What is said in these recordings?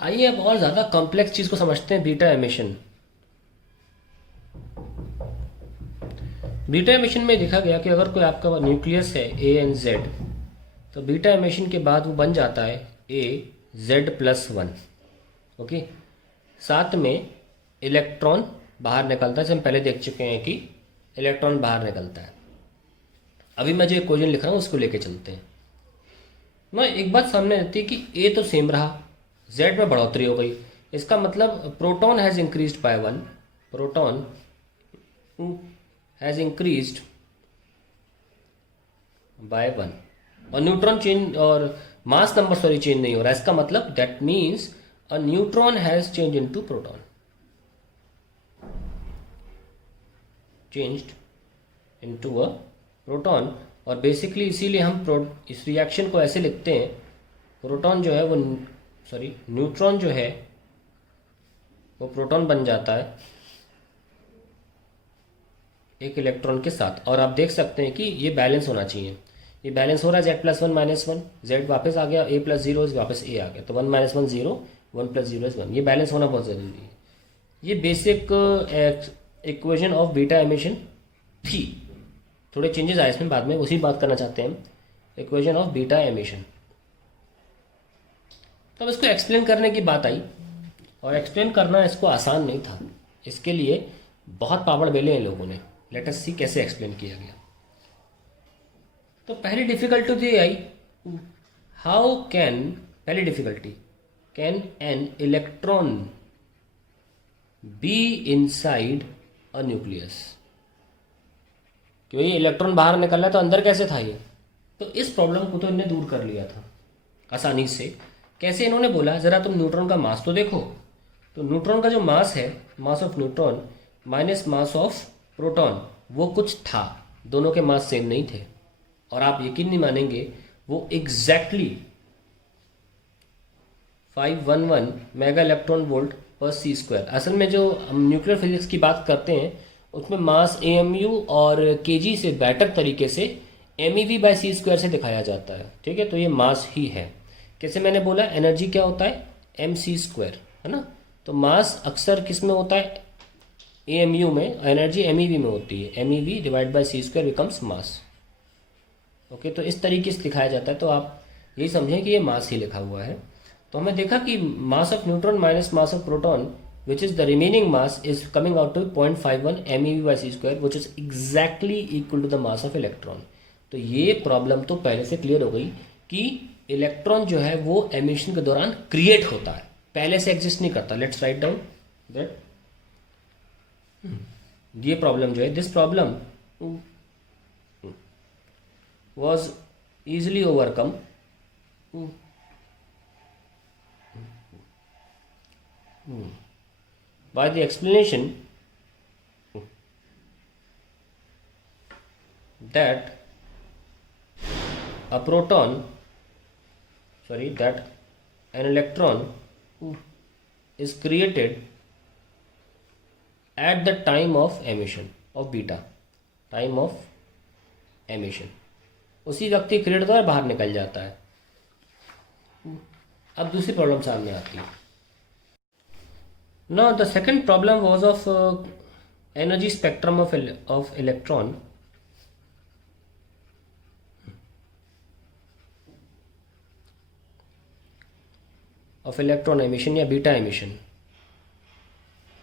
आइए अब और ज़्यादा कॉम्प्लेक्स चीज़ को समझते हैं, बीटा एमिशन। बीटा एमिशन में देखा गया कि अगर कोई आपका न्यूक्लियस है ए एंड जेड, तो बीटा एमिशन के बाद वो बन जाता है ए जेड प्लस वन। ओके, साथ में इलेक्ट्रॉन बाहर निकलता है, जैसे हम पहले देख चुके हैं कि इलेक्ट्रॉन बाहर निकलता है। अभी मैं जो इक्वेशन लिख रहा हूँ उसको लेके चलते हैं। मैं एक बात सामने आती है कि ए तो सेम रहा, जेड में बढ़ोतरी हो गई। इसका मतलब proton has increased by one, proton has increased by one, और न्यूट्रॉन चेंज और मास नंबर सॉरी चेंज नहीं हो रहा। इसका मतलब that means a neutron has change into proton, changed into a proton. और बेसिकली इसीलिए हम इस रिएक्शन को ऐसे लिखते हैं, प्रोटॉन जो है वो सॉरी न्यूट्रॉन जो है वो प्रोटॉन बन जाता है एक इलेक्ट्रॉन के साथ। और आप देख सकते हैं कि ये बैलेंस होना चाहिए। ये बैलेंस हो रहा है, Z plus one minus one, Z वापस आ गया, ए प्लस जीरो वापस ए आ गया, तो one minus one zero, one plus zero is one. ये बैलेंस होना बहुत ज़रूरी है। ये basic equation of beta emission थी। थोड़े चेंजेस आए इसमें बाद में, उसी बात करना चाहते हैं हम, इक्वेशन ऑफ बीटा एमिशन। तो अब इसको एक्सप्लेन करने की बात आई, और एक्सप्लेन करना इसको आसान नहीं था। इसके लिए बहुत पापड़ बेले हैं लोगों ने। लेट अस सी कैसे एक्सप्लेन किया गया। तो पहली डिफिकल्टी तो ये आई, हाउ कैन, पहली difficulty, can an electron be inside a nucleus. क्यों ये इलेक्ट्रॉन बाहर निकल रहा है तो अंदर कैसे था ये? तो इस प्रॉब्लम को तो इन्होंने दूर कर लिया था आसानी से। कैसे? इन्होंने बोला ज़रा तुम न्यूट्रॉन का मास तो देखो। तो न्यूट्रॉन का जो मास है, mass of neutron minus mass of proton, वो कुछ था, दोनों के मास सेम नहीं थे। और आप यकीन नहीं मानेंगे, वो एग्जैक्टली 511 मेगा इलेक्ट्रॉन वोल्ट पर सी स्क्वायर। असल में जो हम न्यूक्लियर फिजिक्स की बात करते हैं उसमें मास एएमयू और केजी से बेटर तरीके से एमईवी बाय सी स्क्वायर से दिखाया जाता है। ठीक है, तो ये मास ही है। कैसे मैंने बोला, एनर्जी क्या होता है, एम सी स्क्वायर, है ना। तो मास अक्सर किस में होता है, एएमयू में, एनर्जी एमईवी में होती है। MeV divide by c square becomes mass. Okay, तो इस तरीके से दिखाया जाता है। तो आप यही समझें कि ये मास ही लिखा हुआ है। तो हमने देखा कि mass of neutron minus mass of proton which is the remaining mass is coming out to 0.51 MeV by c square which is exactly equal to the mass of electron। तो ये प्रॉब्लम तो पहले से क्लियर हो गई कि electron जो है वो एमिशन के दौरान क्रिएट होता है, पहले से एग्जिस्ट नहीं करता। लेट्स राइट डाउन दैट ये प्रॉब्लम जो है, this problem was easily overcome by the explanation that a proton, sorry, that an electron is created at the time of emission of beta, time of emission, उसी वक्त ही create होता है और बाहर निकल जाता है। अब दूसरी प्रॉब्लम सामने आती है। Now the second problem was of energy spectrum of electron. Of electron emission या बीटा emission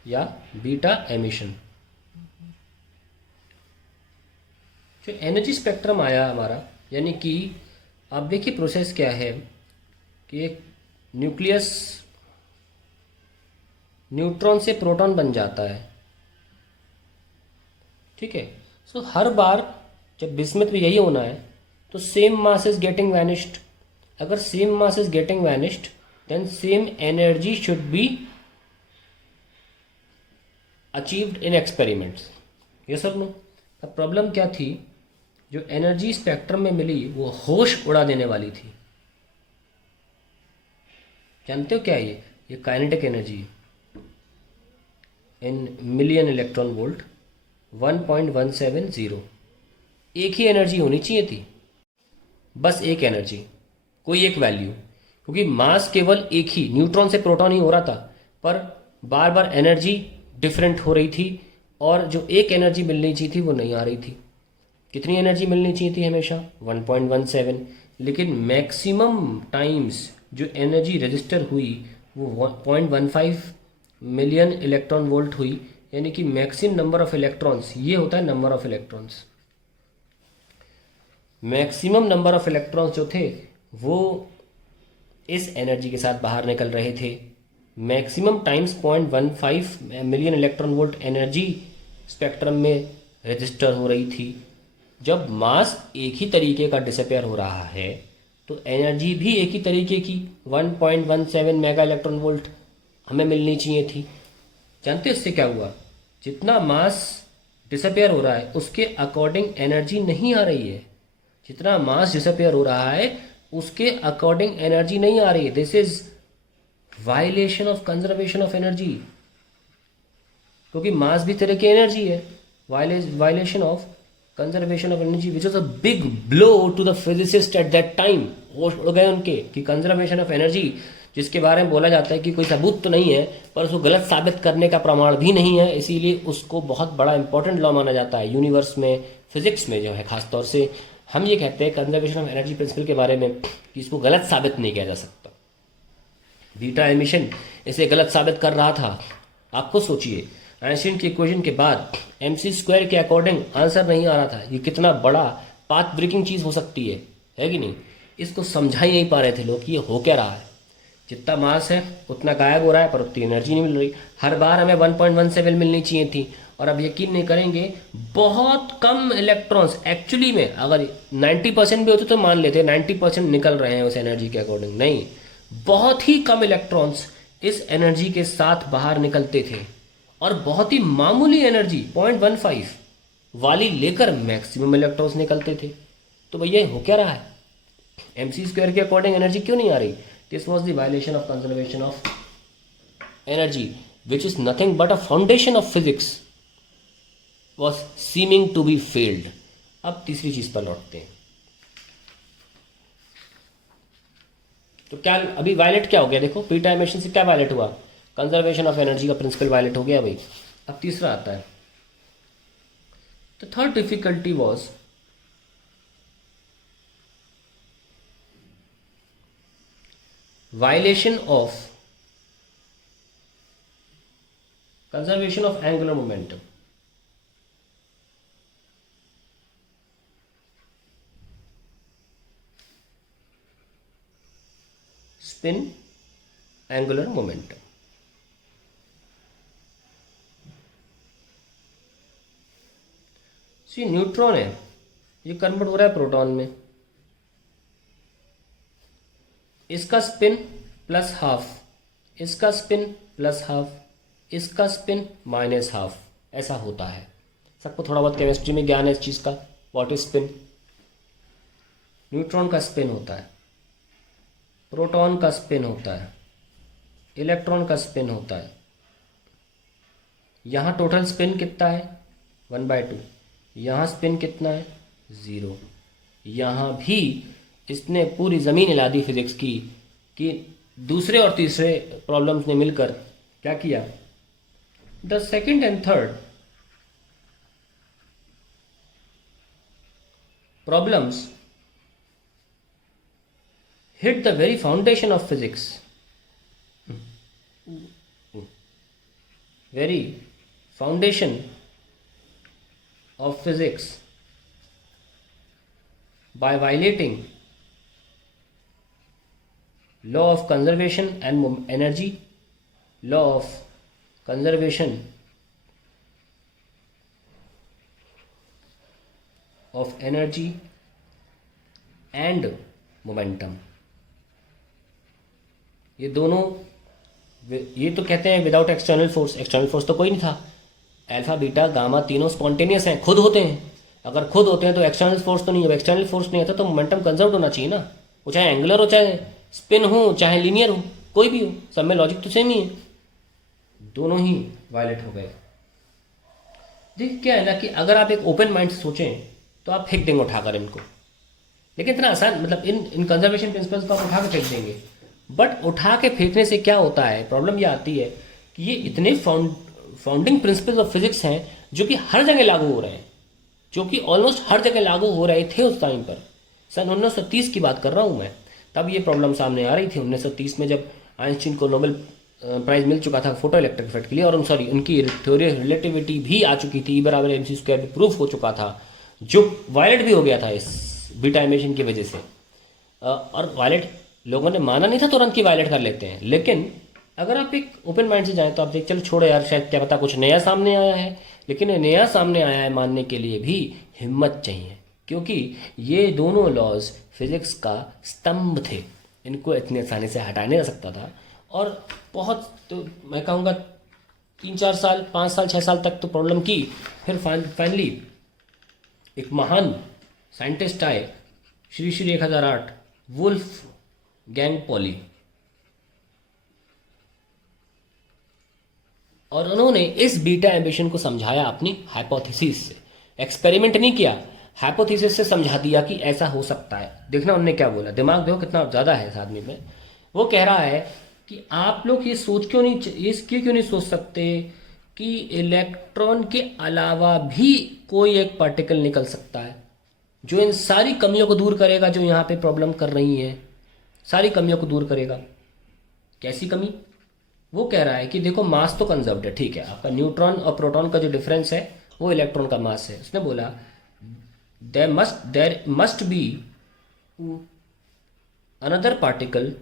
या बीटा emission। जो एनर्जी स्पेक्ट्रम आया हमारा, यानी कि आप देखिए प्रोसेस क्या है कि एक न्यूक्लियस न्यूट्रॉन से प्रोटॉन बन जाता है। ठीक है, सो हर बार जब बिस्मथ में यही होना है तो same mass is getting vanished. अगर same mass is getting vanished then same energy should be achieved in experiments. ये सब नो। अब प्रॉब्लम क्या थी, जो एनर्जी स्पेक्ट्रम में मिली वो होश उड़ा देने वाली थी। जानते हो क्या है ये kinetic energy in million electron volt 1.170। एक ही एनर्जी होनी चाहिए थी, बस एक एनर्जी, कोई एक वैल्यू। क्योंकि मास केवल एक ही, न्यूट्रॉन से प्रोटॉन ही हो रहा था, पर बार बार एनर्जी डिफरेंट हो रही थी और जो एक एनर्जी मिलनी चाहिए थी वो नहीं आ रही थी। कितनी एनर्जी मिलनी चाहिए थी हमेशा? 1.17, लेकिन मैक्सिमम टाइम्स जो एनर्जी रजिस्टर हुई वो 0.15 मिलियन इलेक्ट्रॉन वोल्ट हुई, यानी कि मैक्सिमम नंबर ऑफ इलेक्ट्रॉन्स, ये होता है number of electrons. Maximum number of electrons जो थे वो इस एनर्जी के साथ बाहर निकल रहे थे। Maximum times 0.15 million electron volt energy spectrum में रजिस्टर हो रही थी। जब मास एक ही तरीके का डिसअपेयर हो रहा है तो एनर्जी भी एक ही तरीके की 1.17 मेगा इलेक्ट्रॉन वोल्ट हमें मिलनी चाहिए थी। जानते हो इससे क्या हुआ? जितना मास डिसअपेयर हो रहा है उसके अकॉर्डिंग एनर्जी नहीं आ रही है। जितना मास डिसअपेयर हो रहा है उसके अकॉर्डिंग एनर्जी नहीं आ रही है। This is violation of conservation of energy, क्योंकि मास भी तरह की एनर्जी है। Violation of conservation of energy which is a big blow to the physicist at that time. होश उड़ गए उनके कि कंजर्वेशन ऑफ एनर्जी, जिसके बारे में बोला जाता है कि कोई सबूत तो नहीं है पर उसको गलत साबित करने का प्रमाण भी नहीं है, इसीलिए उसको बहुत बड़ा इंपॉर्टेंट लॉ माना जाता है यूनिवर्स में, फिजिक्स में जो है खासतौर से। हम ये कहते हैं कंजर्वेशन ऑफ एनर्जी प्रिंसिपल के बारे में कि इसको गलत साबित नहीं किया जा सकता। बीटा एमिशन इसे गलत साबित कर रहा था। आप खुद सोचिए, आइंस्टीन की इक्वेशन के बाद mc² के अकॉर्डिंग आंसर नहीं आ रहा था। ये कितना बड़ा पाथ ब्रेकिंग चीज़ हो सकती है कि नहीं? इसको समझा ही नहीं पा रहे थे लोग कि ये हो क्या रहा है। जितना मास है उतना गायब हो रहा है पर उतनी एनर्जी नहीं मिल रही। हर बार हमें 1.17 मिलनी चाहिए थी और अब यकीन नहीं करेंगे बहुत कम इलेक्ट्रॉन्स, एक्चुअली में अगर 90% भी होते तो मान लेते 90% निकल रहे हैं उस एनर्जी के अकॉर्डिंग, नहीं, बहुत ही कम इलेक्ट्रॉन्स इस एनर्जी के साथ बाहर निकलते थे और बहुत ही मामूली एनर्जी 0.15 वाली लेकर मैक्सिमम इलेक्ट्रॉन्स निकलते थे। तो भैया हो क्या रहा है? mc² के अकॉर्डिंग एनर्जी क्यों नहीं आ रही? This was the violation of conservation of energy which is nothing but a foundation of physics was seeming to be failed. अब तीसरी चीज पर लौटते हैं। तो क्या अभी वायलेट क्या हो गया? देखो, बीटा एमिशन से क्या वायलेट हुआ? कंजर्वेशन ऑफ एनर्जी का प्रिंसिपल वायलेट हो गया भाई। अब तीसरा आता है। The third difficulty was violation of conservation of angular momentum. Spin angular momentum. ये न्यूट्रॉन है, ये कन्वर्ट हो रहा है प्रोटॉन में। इसका स्पिन प्लस हाफ, इसका स्पिन प्लस हाफ, इसका स्पिन माइनस हाफ, ऐसा होता है। सबको थोड़ा बहुत केमिस्ट्री में ज्ञान है इस चीज़ का। What is spin? न्यूट्रॉन का स्पिन होता है, प्रोटॉन का स्पिन होता है, इलेक्ट्रॉन का स्पिन होता है। यहाँ टोटल स्पिन कितना है? 1/2। यहाँ स्पिन कितना है? 0। यहाँ भी इसने पूरी ज़मीन हिला दी फिजिक्स की कि दूसरे और तीसरे प्रॉब्लम्स ने मिलकर क्या किया? The second and third problems hit the very foundation of physics, very foundation of physics by violating law of conservation and energy, law of conservation of energy and momentum। ये दोनों, ये तो कहते हैं without external force. External force तो कोई नहीं था। अल्फा बीटा गामा तीनों स्पॉन्टेनियस हैं, खुद होते हैं। अगर खुद होते हैं तो एक्सटर्नल फोर्स तो नहीं है। एक्सटर्नल फोर्स नहीं आता तो मोमेंटम कंजर्व होना चाहिए ना। वो चाहे एंगुलर हो, चाहे स्पिन हो, चाहे लीनियर हो, कोई भी हो, सब में लॉजिक तो सेम ही है। दोनों ही वायलेट हो गए। देखिए क्या है ना कि अगर आप एक ओपन माइंड से सोचें तो आप फेंक देंगे उठाकर इनको, लेकिन इतना आसान, मतलब इन कंजर्वेशन प्रिंसिपल्स को आप उठा के फेंक देंगे। बट उठा के फेंकने से क्या होता है, प्रॉब्लम ये आती है कि ये इतने फाउंडिंग प्रिंसिपल्स ऑफ फिजिक्स हैं जो कि हर जगह लागू हो रहे हैं, जो कि ऑलमोस्ट हर जगह लागू हो रहे थे उस टाइम पर। सन 1930 की बात कर रहा हूँ मैं, तब ये प्रॉब्लम सामने आ रही थी 1930 में, जब आइंस्टीन को नोबेल प्राइज मिल चुका था फोटो इलेक्ट्रिक इफेक्ट के लिए, और सॉरी उनकी थ्योरी ऑफ रिलेटिविटी भी आ चुकी थी, E = mc² भी प्रूफ हो चुका था, जो वायलेट भी हो गया था इस बीटा एमिशन की वजह से। और वायलेट लोगों ने माना नहीं था तुरंत कि वायलेट कर लेते हैं, लेकिन अगर आप एक ओपन माइंड से जाएं तो आप देख चलो छोड़ो यार, शायद क्या पता कुछ नया सामने आया है। लेकिन ये नया सामने आया है मानने के लिए भी हिम्मत चाहिए, क्योंकि ये दोनों लॉज फिजिक्स का स्तंभ थे, इनको इतनी आसानी से हटाया नहीं जा सकता था। और बहुत, तो मैं कहूँगा 3-4 साल 5 साल 6 साल तक तो प्रॉब्लम की, फिर फाइनली एक महान साइंटिस्ट आए, श्री 1008 वुल्फ गैंग पॉली, और उन्होंने इस बीटा एम्बिशन को समझाया अपनी हाइपोथेसिस से, एक्सपेरिमेंट नहीं किया, हाइपोथेसिस से समझा दिया कि ऐसा हो सकता है। देखना उनने क्या बोला, दिमाग देखो कितना ज़्यादा है इस आदमी में। वो कह रहा है कि आप लोग ये सोच क्यों नहीं, इसकी क्यों नहीं सोच सकते कि इलेक्ट्रॉन के अलावा भी कोई एक पार्टिकल निकल सकता है जो इन सारी कमियों को दूर करेगा, जो यहाँ पे प्रॉब्लम कर रही है, सारी कमियों को दूर करेगा। कैसी कमी? वो कह रहा है कि देखो मास तो कंजर्व्ड है, ठीक है, आपका न्यूट्रॉन और प्रोटॉन का जो डिफरेंस है वो इलेक्ट्रॉन का मास है। उसने बोला there must be another particle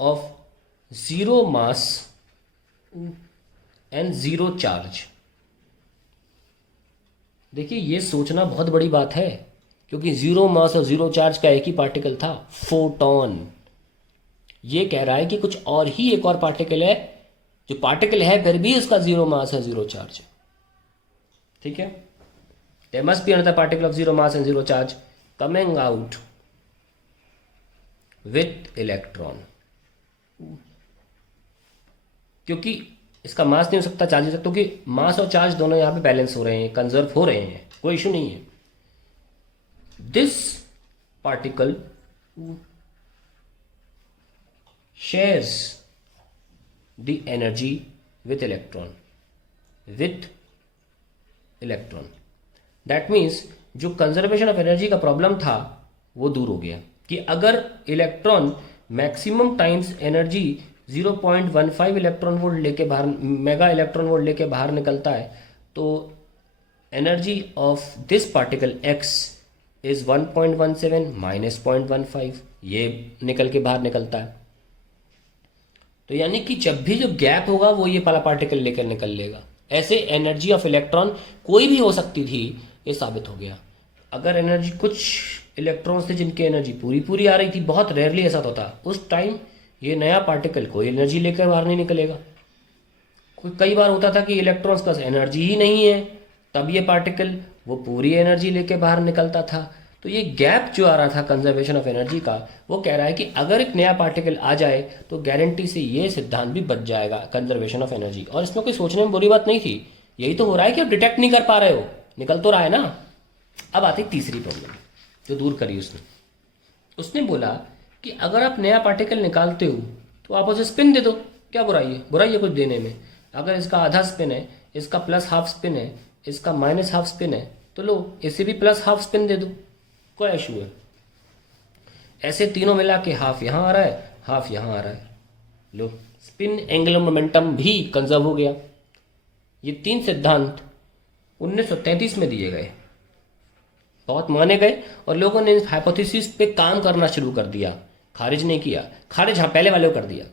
of zero mass and zero charge. देखिए ये सोचना बहुत बड़ी बात है, क्योंकि जीरो मास और जीरो चार्ज का एक ही पार्टिकल था, फोटॉन। ये कह रहा है कि कुछ और ही एक और पार्टिकल है, जो पार्टिकल है फिर भी उसका जीरो मास है जीरो चार्ज है, ठीक है। There must be another particle of zero mass and zero charge coming out with electron, क्योंकि इसका मास नहीं हो सकता, चार्ज हो सकता, क्योंकि मास और चार्ज दोनों यहां पे बैलेंस हो रहे हैं, कंजर्व हो रहे हैं, कोई इशू नहीं है। This particle shares the energy with electron, that means जो कंजर्वेशन ऑफ एनर्जी का प्रॉब्लम था वो दूर हो गया, कि अगर electron maximum times energy 0.15 electron volt लेके बाहर, मेगा इलेक्ट्रॉन वोल्ट लेके बाहर निकलता है, तो energy of this particle x is 1.17 minus 0.15, ये निकल के बाहर निकलता है। तो यानी कि जब भी जो गैप होगा वो ये वाला पार्टिकल लेकर निकल लेगा। ऐसे एनर्जी ऑफ इलेक्ट्रॉन कोई भी हो सकती थी, ये साबित हो गया। अगर एनर्जी, कुछ इलेक्ट्रॉन्स थे जिनकी एनर्जी पूरी पूरी आ रही थी, बहुत रेयरली ऐसा होता, उस टाइम ये नया पार्टिकल कोई एनर्जी लेकर बाहर नहीं निकलेगा। कई बार होता था कि इलेक्ट्रॉन्स का एनर्जी ही नहीं है, तब ये पार्टिकल वो पूरी एनर्जी लेके बाहर निकलता था। तो ये गैप जो आ रहा था कंजर्वेशन ऑफ एनर्जी का, वो कह रहा है कि अगर एक नया पार्टिकल आ जाए तो गारंटी से ये सिद्धांत भी बच जाएगा, कंजर्वेशन ऑफ एनर्जी। और इसमें कोई सोचने में बुरी बात नहीं थी, यही तो हो रहा है कि आप डिटेक्ट नहीं कर पा रहे हो, निकल तो रहा है ना। अब आती तीसरी प्रॉब्लम जो दूर करी उसने बोला कि अगर आप नया पार्टिकल निकालते हो तो आप उसे स्पिन दे दो, क्या बुराई है? बुराई है कुछ देने में? अगर इसका आधा स्पिन है, इसका प्लस हाफ स्पिन है, इसका माइनस हाफ स्पिन है, तो लो इसे भी प्लस हाफ स्पिन दे दो, कोई इशू है? ऐसे तीनों मिला के हाफ यहां आ रहा है, हाफ यहां आ रहा है, लो स्पिन एंगुलर मोमेंटम भी कंजर्व हो गया। ये तीन सिद्धांत 1933 में दिए गए, बहुत माने गए, और लोगों ने इस हाइपोथेसिस पे काम करना शुरू कर दिया, खारिज नहीं किया। खारिज हाँ पहले वाले को कर दिया,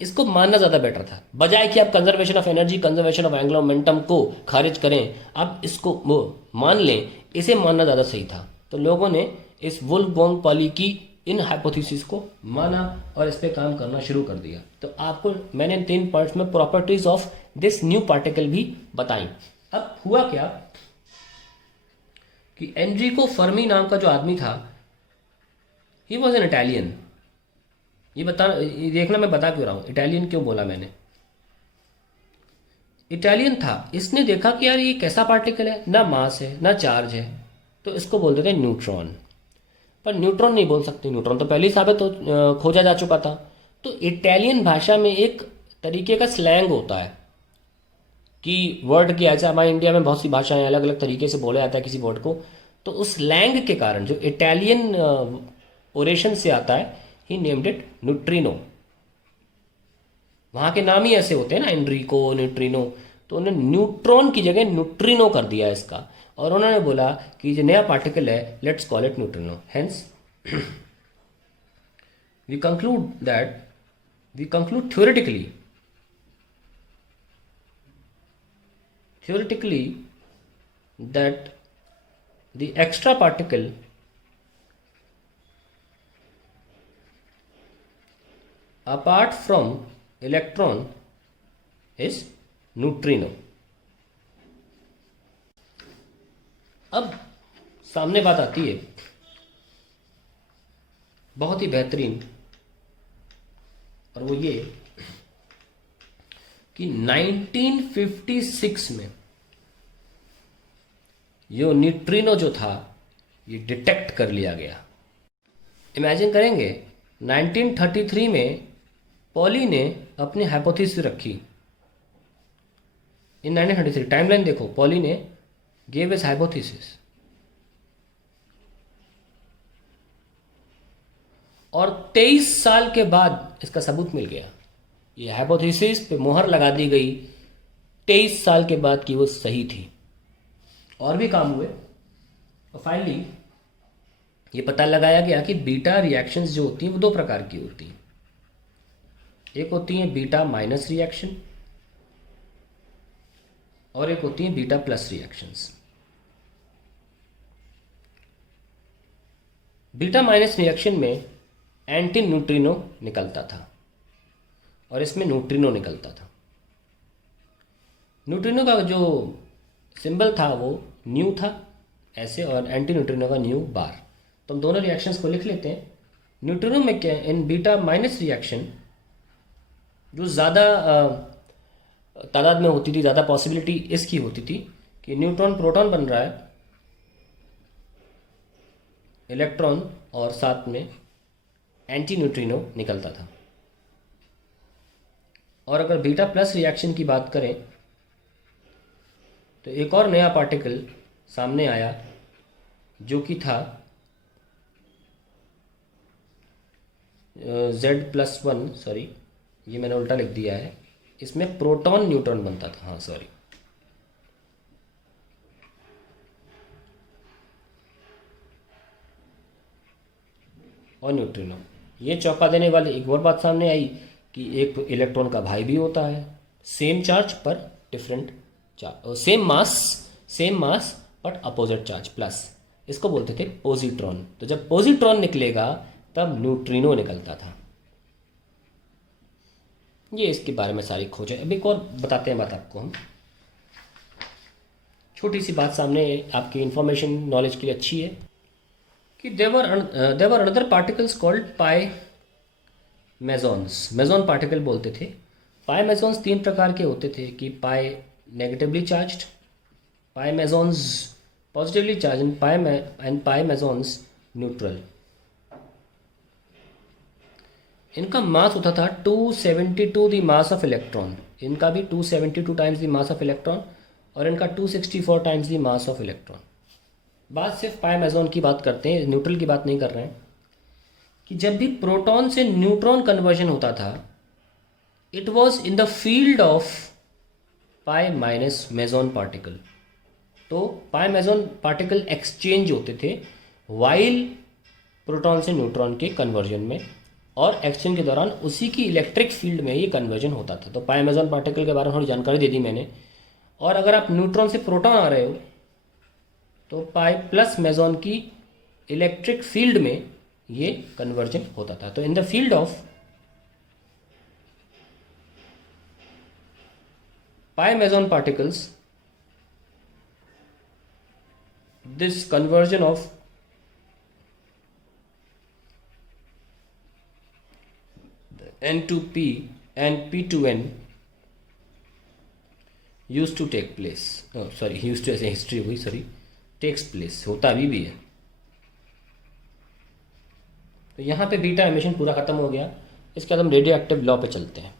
इसको मानना ज़्यादा बेटर था, बजाय कि आप conservation of energy, conservation of angular momentum को खारिज करें, आप इसको वो मान लें, इसे मानना ज़्यादा सही था। तो लोगों ने इस वुल्फ पॉली की इन हाइपोथेसिस को माना और इस पे काम करना शुरू कर दिया। तो आपको मैंने 3 पॉइंट्स में properties of this new particle भी बताई। अब हुआ क्या कि एनरिको फर्मी नाम का जो आदमी था, ही वॉज एन इटालियन। ये देखना मैं बता क्यों रहा हूं, इटालियन क्यों बोला मैंने, इटालियन था। इसने देखा कि यार ये कैसा पार्टिकल है, ना मास है ना चार्ज है, तो इसको बोल देते हैं न्यूट्रॉन। पर न्यूट्रॉन नहीं बोल सकते, न्यूट्रॉन तो पहले ही साबित खोजा जा चुका था। तो इटालियन भाषा में एक तरीके का स्लैंग होता है कि वर्ड की, ऐसा हमारे इंडिया में बहुत सी भाषाएं अलग अलग तरीके से बोला जाता है किसी वर्ड को, तो उस स्लैंग के कारण जो इटालियन ओरेशन से आता है, ही नेम्ड इट न्यूट्रिनो। वहाँ के नाम ही ऐसे होते हैं ना, एनरिको, न्यूट्रिनो, तो उन्होंने न्यूट्रॉन की जगह न्यूट्रिनो कर दिया इसका, और उन्होंने बोला कि जो नया पार्टिकल है, let's call it neutrino. Hence we conclude theoretically that the extra particle apart from electron is neutrino। अब सामने बात आती है बहुत ही बेहतरीन, और वो ये कि 1956 में ये न्यूट्रिनो जो था ये डिटेक्ट कर लिया गया। इमेजिन करेंगे 1933 में पॉली ने अपनी हाइपोथेसिस रखी। इन 1933 टाइमलाइन देखो, पॉली ने गेव हिज हाइपोथेसिस, और 23 साल के बाद इसका सबूत मिल गया। ये हाइपोथेसिस पे मोहर लगा दी गई 23 साल के बाद कि वो सही थी। और भी काम हुए, और फाइनली ये पता लगाया गया कि बीटा रिएक्शंस जो होती हैं वो दो प्रकार की होती हैं। एक होती है बीटा माइनस रिएक्शन, और एक होती है beta plus reactions. Beta minus reaction में एंटी न्यूट्रिनो निकलता था और इसमें न्यूट्रिनो निकलता था। न्यूट्रिनो का जो सिंबल था वो न्यू था ऐसे, और एंटी न्यूट्रिनो का न्यू बार। तो हम दोनों रिएक्शंस को लिख लेते हैं। न्यूट्रिनो में क्या, इन बीटा माइनस रिएक्शन जो ज़्यादा तादाद में होती थी, ज़्यादा पॉसिबिलिटी इसकी होती थी कि न्यूट्रॉन प्रोटॉन बन रहा है, इलेक्ट्रॉन और साथ में एंटी न्यूट्रिनो निकलता था। और अगर बीटा प्लस रिएक्शन की बात करें तो एक और नया पार्टिकल सामने आया जो कि था Z+1, सॉरी ये मैंने उल्टा लिख दिया है, इसमें प्रोटॉन न्यूट्रॉन बनता था, हाँ सॉरी। और न्यूट्रिनो, ये चौंका देने वाली एक और बात सामने आई कि एक इलेक्ट्रॉन का भाई भी होता है, सेम चार्ज पर different charge, same mass but opposite charge plus, इसको बोलते थे पोजिट्रॉन। तो जब पोजिट्रॉन निकलेगा तब न्यूट्रिनो निकलता था। ये इसके बारे में सारी खोज है। अब एक और बताते हैं बात आपको हम, छोटी सी बात सामने आपकी इंफॉर्मेशन नॉलेज के लिए अच्छी है कि देवर अनदर पार्टिकल्स कॉल्ड पाई मेजॉन्स, मेजॉन पार्टिकल बोलते थे। पाई मेजॉन्स तीन प्रकार के होते थे कि pi negatively charged, pi mesons positively charged, and pi mesons neutral. इनका मास होता था 272 द मास ऑफ इलेक्ट्रॉन, इनका भी 272 times the mass of electron, और इनका 264 times the mass of electron. बात सिर्फ पाई मेजॉन की बात करते हैं, न्यूट्रल की बात नहीं कर रहे हैं। कि जब भी प्रोटॉन से न्यूट्रॉन कन्वर्जन होता था, it was in the field of pi minus meson particle. तो पाई मेजॉन पार्टिकल एक्सचेंज होते थे वाइल प्रोटॉन से न्यूट्रॉन के कन्वर्जन में, और एक्सचेंज के दौरान उसी की इलेक्ट्रिक फील्ड में ये कन्वर्जन होता था। तो पाई मेजॉन पार्टिकल के बारे में थोड़ी जानकारी दे दी मैंने। और अगर आप न्यूट्रॉन से प्रोटॉन आ रहे हो तो पाई प्लस मेजॉन की इलेक्ट्रिक फील्ड में ये कन्वर्जन होता था। तो in the field of pi meson particles, this conversion of N to P and P to N used to take place, used to ऐसे हिस्ट्री हुई, सॉरी, टेक्स प्लेस, होता अभी भी है। तो यहाँ पे बीटा एमिशन पूरा खत्म हो गया। इसके बाद हम रेडियो एक्टिव लॉ पे चलते हैं।